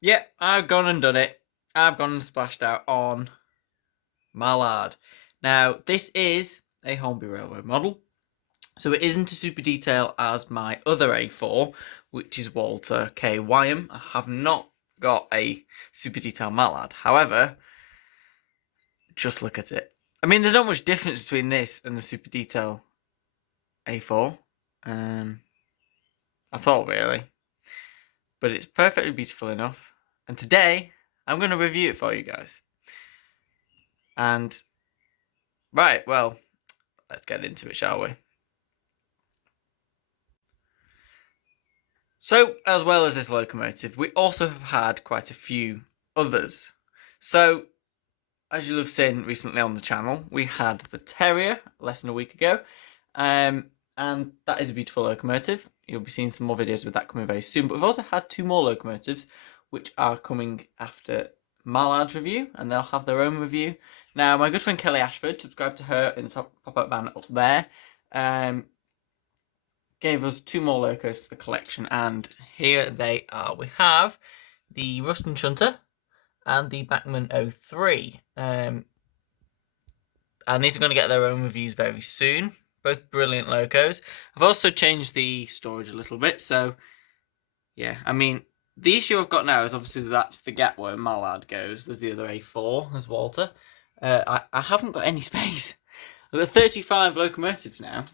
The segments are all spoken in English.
Yeah, I've gone and done it. I've gone and splashed out on Mallard. Now, this is a Hornby Railroad model, so it isn't a super detail as my other A4, which is Walter K Whigham. I have not got a super detail Mallard. However, just look at it. I mean, there's not much difference between this and the super detail A4 at all, really. But it's perfectly beautiful enough. And today, I'm going to review it for you guys. And, right, well, let's get into it, shall we? So, as well as this locomotive, we also have had quite a few others. So, as you'll have seen recently on the channel, we had the Terrier less than a week ago. And that is a beautiful locomotive. You'll be seeing some more videos with that coming very soon. But we've also had two more locomotives, which are coming after Mallard's review, and they'll have their own review. Now, my good friend Kelly Ashford, subscribe to her in the top pop-up banner up there, gave us two more locos for the collection, and here they are. We have the Ruston Shunter and the Bachmann 03. And these are going to get their own reviews very soon. Both brilliant locos. I've also changed the storage a little bit, so yeah, I mean, the issue I've got now is obviously that's the gap where Mallard goes. There's the other A4, there's Walter. I haven't got any space. I've got 35 locomotives now,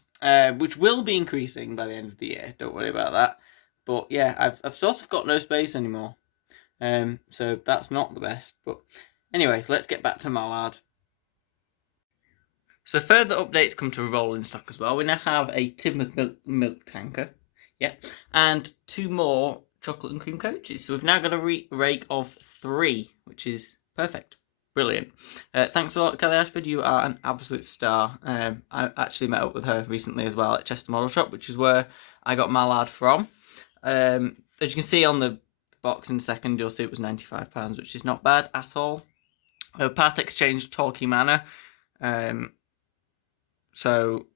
which will be increasing by the end of the year. Don't worry about that. But yeah, I've sort of got no space anymore. So that's not the best. But anyway, let's get back to Mallard. So further updates come to a rolling stock as well. We now have a tin milk tanker, yeah, and two more chocolate and cream coaches. So we've now got a rake of 3, which is perfect. Brilliant. Thanks a lot, Kelly Ashford. You are an absolute star. I actually met up with her recently as well at Chester Model Shop, which is where I got Mallard from. As you can see on the box in a second, you'll see it was £95, which is not bad at all. Part exchange, Torquay Manor. So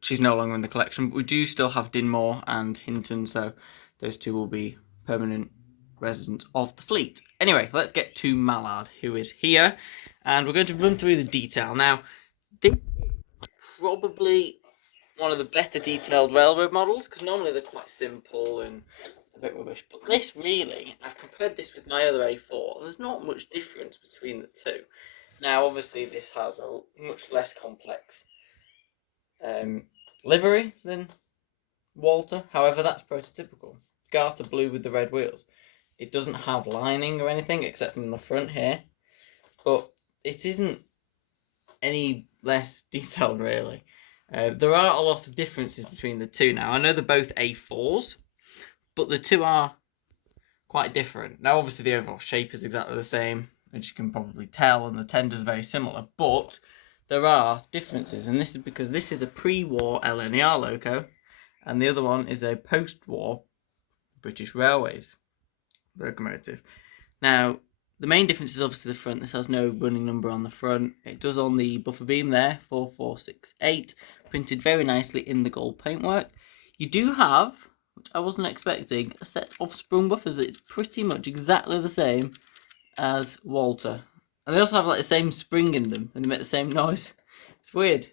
she's no longer in the collection, but we do still have Dinmore and Hinton, so those two will be permanent residents of the fleet. Anyway, let's get to Mallard, who is here, and we're going to run through the detail. Now, this is probably one of the better detailed railroad models, because normally they're quite simple and a bit rubbish, but this really, I've compared this with my other A4, there's not much difference between the two. Now, obviously, this has a much less complex livery than Walter. However, that's prototypical. Garter blue with the red wheels. It doesn't have lining or anything except from the front here, but it isn't any less detailed, really. There are a lot of differences between the two now. I know they're both A4s, but the two are quite different. Now, obviously, the overall shape is exactly the same, as you can probably tell, and the tenders are very similar, but there are differences, and this is because this is a pre-war LNER loco, and the other one is a post-war British Railways locomotive. Now, the main difference is obviously the front. This has no running number on the front. It does on the buffer beam there, 4468, printed very nicely in the gold paintwork. You do have, which I wasn't expecting, a set of sprung buffers that is pretty much exactly the same as Walter. And they also have like the same spring in them, and they make the same noise. It's weird.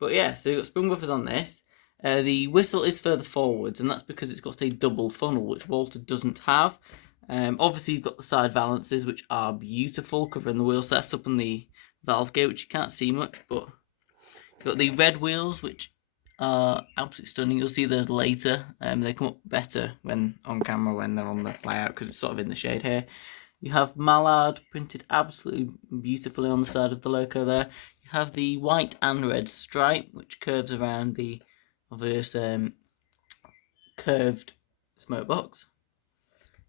But yeah, so you've got sprung buffers on this. The whistle is further forwards, and that's because it's got a double funnel, which Walter doesn't have. Obviously, you've got the side valances, which are beautiful, covering the wheel setup and the valve gate, which you can't see much, but you've got the red wheels, which are absolutely stunning. You'll see those later. They come up better when on camera when they're on the layout, because it's sort of in the shade here. You have Mallard printed absolutely beautifully on the side of the loco there. You have the white and red stripe, which curves around the obvious curved smoke box.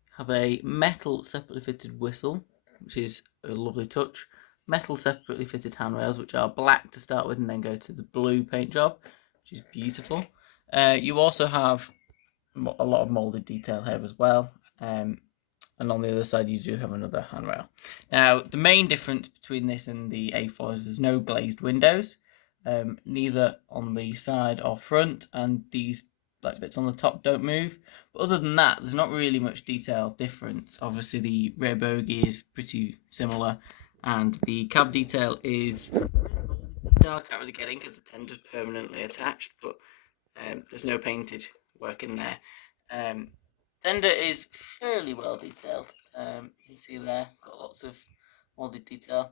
You have a metal separately fitted whistle, which is a lovely touch. Metal separately fitted handrails, which are black to start with and then go to the blue paint job, which is beautiful. You also have a lot of moulded detail here as well. And on the other side you do have another handrail. Now, the main difference between this and the A4 is there's no glazed windows, neither on the side or front, and these black bits on the top don't move. But other than that, there's not really much detail difference. Obviously, the rear bogie is pretty similar, and the cab detail is. I can't really get in because the tender's permanently attached, but there's no painted work in there. Tender is fairly well detailed. You can see there, got lots of molded detail.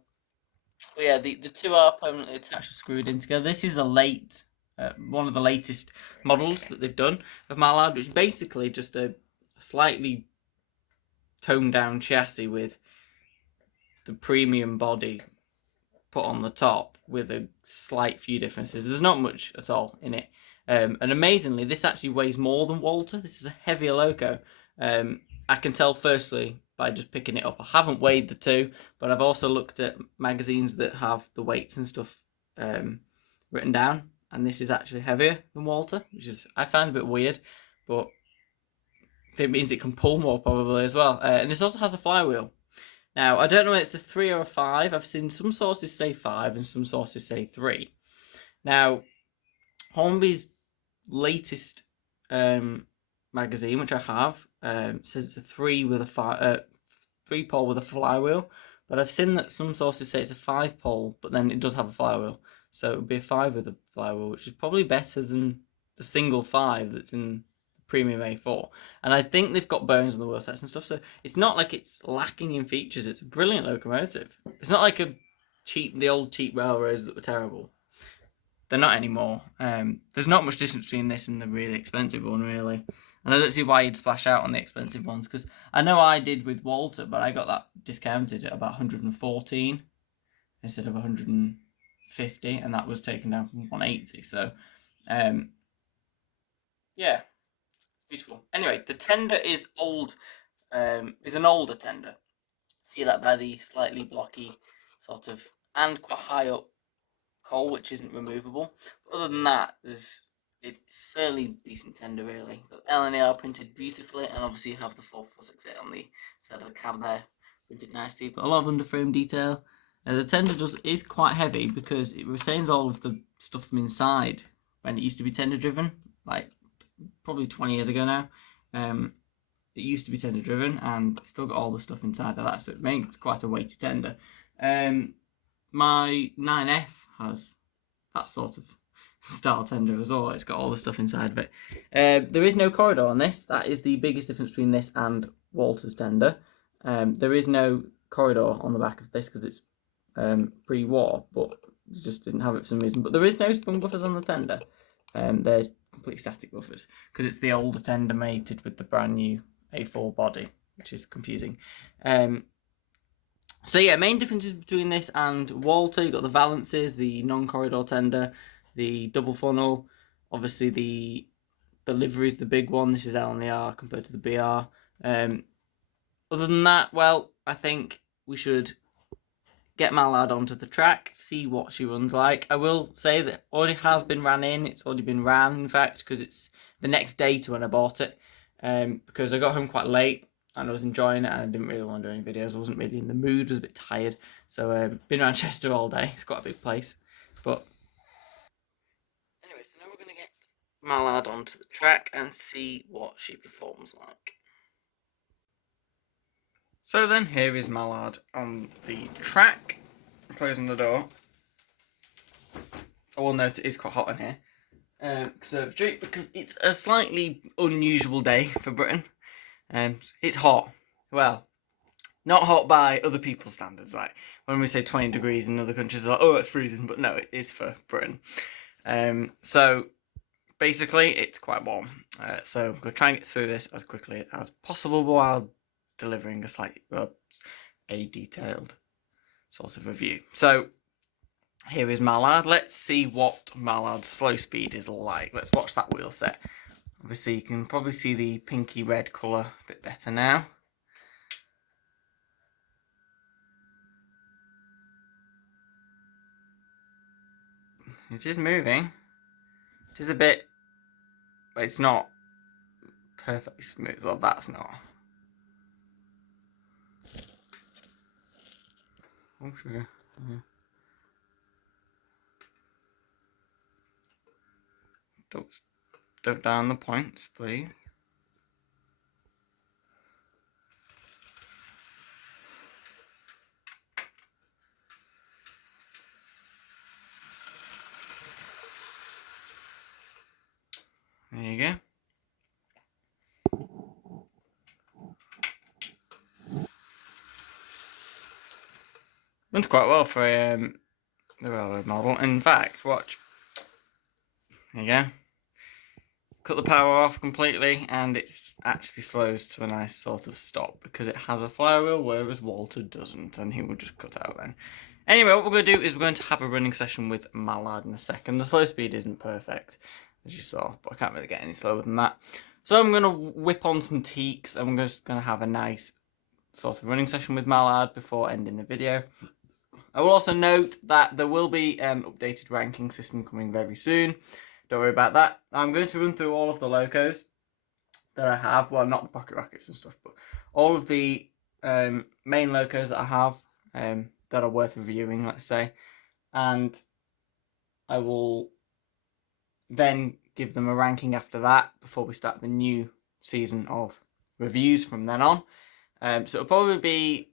But yeah, the two are permanently attached and screwed in together. This is one of the latest models that they've done of Mallard, which is basically just a slightly toned down chassis with the premium body put on the top with a slight few differences. There's not much at all in it. And amazingly, this actually weighs more than Walter. This is a heavier loco. I can tell firstly by just picking it up. I haven't weighed the two, but I've also looked at magazines that have the weights and stuff written down, and this is actually heavier than Walter, which is I find a bit weird, but it means it can pull more probably as well. And this also has a flywheel. Now, I don't know if it's a 3 or a 5. I've seen some sources say 5 and some sources say 3. Now, Hornby's latest magazine, which I have, says it's a 3 with a 3-pole with a flywheel. But I've seen that some sources say it's a 5-pole, but then it does have a flywheel. So it would be a 5 with a flywheel, which is probably better than the single 5 that's in Premium A4, and I think they've got bones on the wheel sets and stuff, so it's not like it's lacking in features. It's a brilliant locomotive. It's not like the old cheap railroads that were terrible. They're not anymore. There's not much distance between this and the really expensive one, really, and I don't see why you'd splash out on the expensive ones, because I know I did with Walter, but I got that discounted at about 114 instead of 150, and that was taken down from 180. So, yeah. Beautiful. Anyway, the tender is is an older tender. See that by the slightly blocky sort of and quite high up coal, which isn't removable. But other than that, it's fairly decent tender really. Got LNER printed beautifully, and obviously you have the 4468 on the side of the cab there, printed nicely. You've got a lot of underframe detail. The tender is quite heavy because it retains all of the stuff from inside when it used to be tender driven, like probably 20 years ago now. It used to be tender driven and still got all the stuff inside of that, so it makes quite a weighty tender. My 9F has that sort of style tender as well. It's got all the stuff inside of it. There is no corridor on this. That is the biggest difference between this and Walter's tender. There is no corridor on the back of this because it's pre-war, but just didn't have it for some reason. But there is no sprung buffers on the tender. They're complete static buffers because it's the older tender mated with the brand new A4 body, which is confusing. So yeah, main differences between this and Walter: you've got the valances, the non-corridor tender, the double funnel. Obviously the livery is the big one. This is LNER compared to the BR. Other than that, well, I think we should get Mallard onto the track, see what she runs like. I will say that already has been ran in. It's already been ran, in fact, because it's the next day to when I bought it. Because I got home quite late and I was enjoying it and I didn't really want to do any videos. I wasn't really in the mood, I was a bit tired. So been around Chester all day. It's quite a big place. But anyway, so now we're going to get Mallard onto the track and see what she performs like. So then, here is Mallard on the track, closing the door. I will note it is quite hot in here. Conservatory, because it's a slightly unusual day for Britain. It's hot. Well, not hot by other people's standards. Like, when we say 20 degrees in other countries, they're like, oh, it's freezing. But no, it is for Britain. So, basically, it's quite warm. So, I'm going to try and get through this as quickly as possible while delivering a detailed sort of review. So here is Mallard. Let's see what Mallard's slow speed is like. Let's watch that wheel set. Obviously you can probably see the pinky red colour a bit better now. It is moving. It is a bit, but it's not perfectly smooth. Well, that's not. Oh, sugar. Yeah. duck down the points, please. There you go. Runs quite well for the railroad model. In fact, watch. There you go. Cut the power off completely, and it actually slows to a nice sort of stop because it has a flywheel, whereas Walter doesn't, and he will just cut out then. Anyway, what we're going to do is we're going to have a running session with Mallard in a second. The slow speed isn't perfect, as you saw, but I can't really get any slower than that. So I'm going to whip on some teaks, and we're just going to have a nice sort of running session with Mallard before ending the video. I will also note that there will be an updated ranking system coming very soon. Don't worry about that. I'm going to run through all of the locos that I have. Well, not the pocket rockets and stuff, but all of the main locos that I have that are worth reviewing, let's say. And I will then give them a ranking after that before we start the new season of reviews from then on. So it'll probably be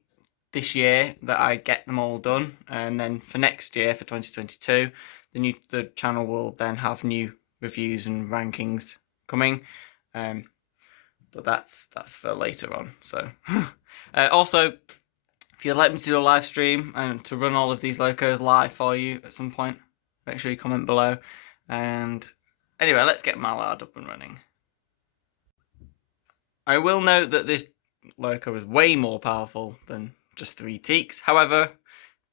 this year that I get them all done, and then for next year, for 2022, the channel will then have new reviews and rankings coming, but that's for later on. So also, if you'd like me to do a live stream and to run all of these locos live for you at some point, make sure you comment below. And anyway, let's get Mallard up and running. I will note that this loco is way more powerful than just 3 teaks. However,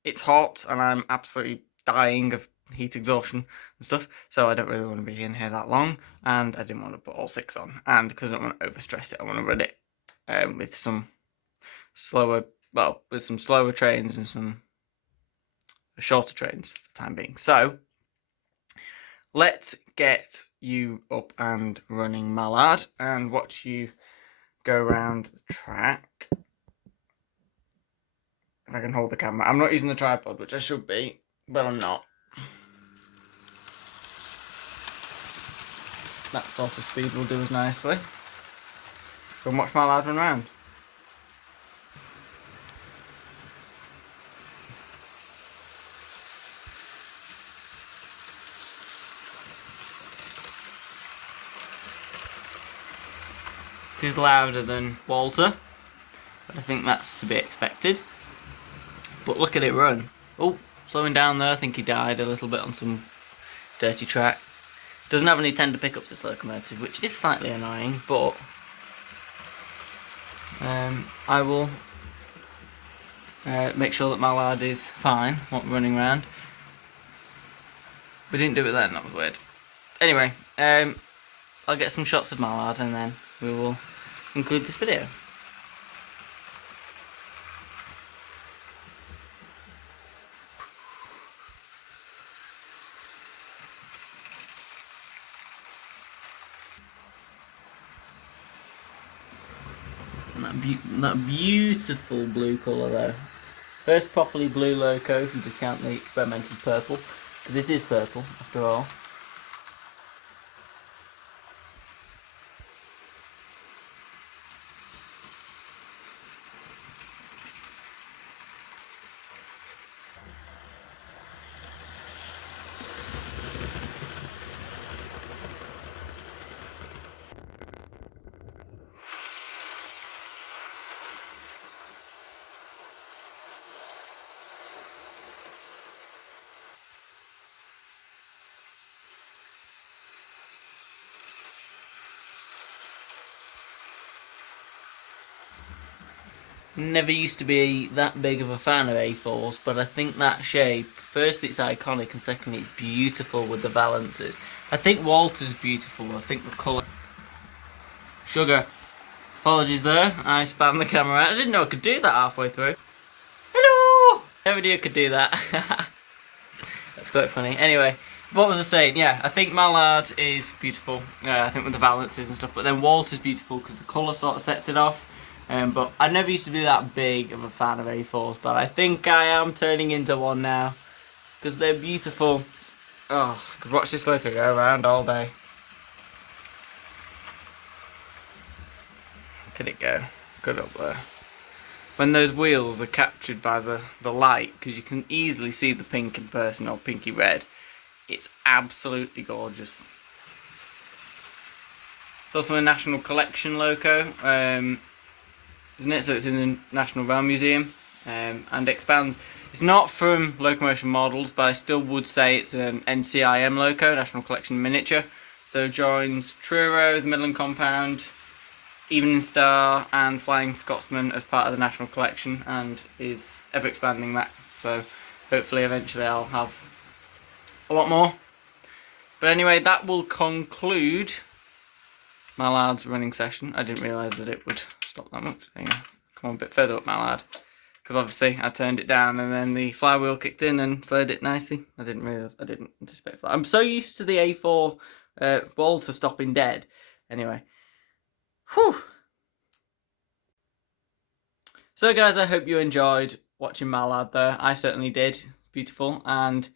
it's hot and I'm absolutely dying of heat exhaustion and stuff, so I don't really want to be in here that long, and I didn't want to put all 6 on, and because I don't want to overstress it, I want to run it with some slower trains and some shorter trains for the time being. So let's get you up and running, Mallard, and watch you go around the track. If I can hold the camera. I'm not using the tripod, which I should be, but I'm not. That sort of speed will do us nicely. Let's go and watch Mallard run around. It is louder than Walter, but I think that's to be expected. But look at it run. Oh, slowing down there. I think he died a little bit on some dirty track. Doesn't have any tender pickups, this locomotive, which is slightly annoying, but I will make sure that Mallard is fine running around. We didn't do it then, that was weird. Anyway, I'll get some shots of Mallard and then we will conclude this video. That beautiful blue colour though. First properly blue loco, if you discount the experimental purple, because this is purple after all. Never used to be that big of a fan of A4s, but I think that shape, firstly it's iconic and secondly it's beautiful with the valances. I think Walter's beautiful, I think the colour... Sugar. Apologies there, I spammed the camera out. I didn't know I could do that halfway through. Hello! Never knew I could do that. That's quite funny. Anyway, what was I saying? Yeah, I think Mallard is beautiful, I think with the valances and stuff, but then Walter's beautiful because the colour sort of sets it off. But I never used to be that big of a fan of A4s, but I think I am turning into one now, because they're beautiful. Oh, I could watch this loco go around all day. Look at it go. Good up there. When those wheels are captured by the light, because you can easily see the pink in person, or pinky red, it's absolutely gorgeous. It's also a National Collection loco, isn't it? So it's in the National Rail Museum, and expands. It's not from locomotion models, but I still would say it's an NCIM loco, National Collection Miniature. So joins Truro, the Midland Compound, Evening Star and Flying Scotsman as part of the National Collection, and is ever expanding that. So hopefully eventually I'll have a lot more. But anyway, that will conclude Mallard's running session. I didn't realise that it would stop that much. There you go. Come on a bit further up, Mallard. Because obviously I turned it down and then the flywheel kicked in and slowed it nicely. I didn't anticipate that. I'm so used to the A4 Walter stopping dead. Anyway. Whew. So guys, I hope you enjoyed watching Mallard there. I certainly did. Beautiful. And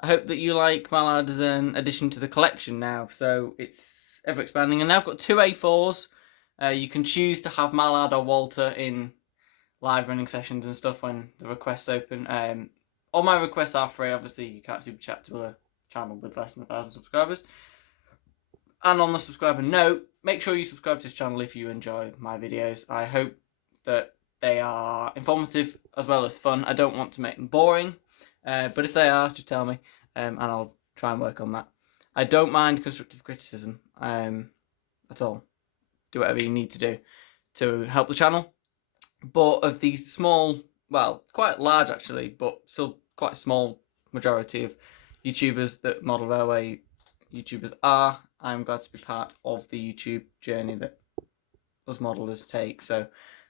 I hope that you like Mallard as an addition to the collection now. So it's ever expanding. And now I've got two A4s. You can choose to have Mallard or Walter in live running sessions and stuff when the requests open. All my requests are free. Obviously, you can't super chat to a channel with less than 1,000 subscribers. And on the subscriber note, make sure you subscribe to this channel if you enjoy my videos. I hope that they are informative as well as fun. I don't want to make them boring, but if they are, just tell me, and I'll try and work on that. I don't mind constructive criticism at all. Do whatever you need to do to help the channel. But of these small, well, quite large actually, but still quite small majority of YouTubers that model railway YouTubers are, I'm glad to be part of the YouTube journey that us modelers take. So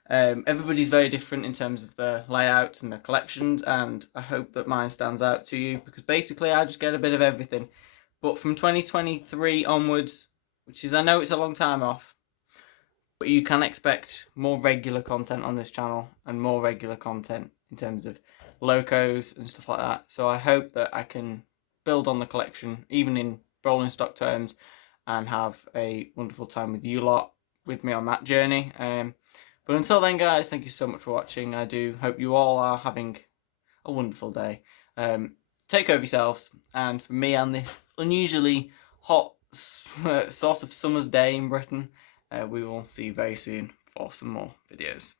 everybody's very different in terms of their layouts and their collections, and I hope that mine stands out to you, because basically I just get a bit of everything. But from 2023 onwards, which is, I know it's a long time off, but you can expect more regular content on this channel and more regular content in terms of locos and stuff like that. So I hope that I can build on the collection, even in rolling stock terms, and have a wonderful time with you lot, with me on that journey. But until then, guys, thank you so much for watching. I do hope you all are having a wonderful day. Take care of yourselves, and for me on this unusually hot sort of summer's day in Britain, we will see you very soon for some more videos.